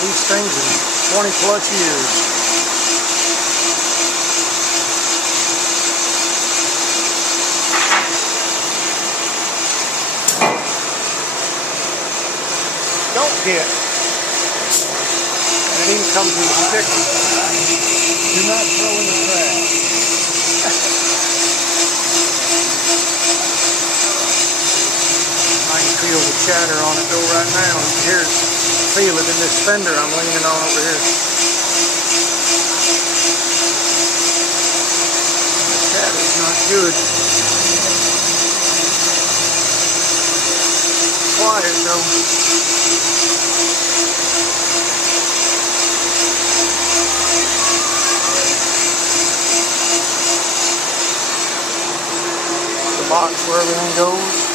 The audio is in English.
these things in 20 plus years. Don't get. And it even comes with a sticker. Do not throw in the trash. I can feel the chatter on it though right now. You can hear it, feel it in this fender I'm leaning on over here. The chatter's not good. Quiet though. The box where everything goes.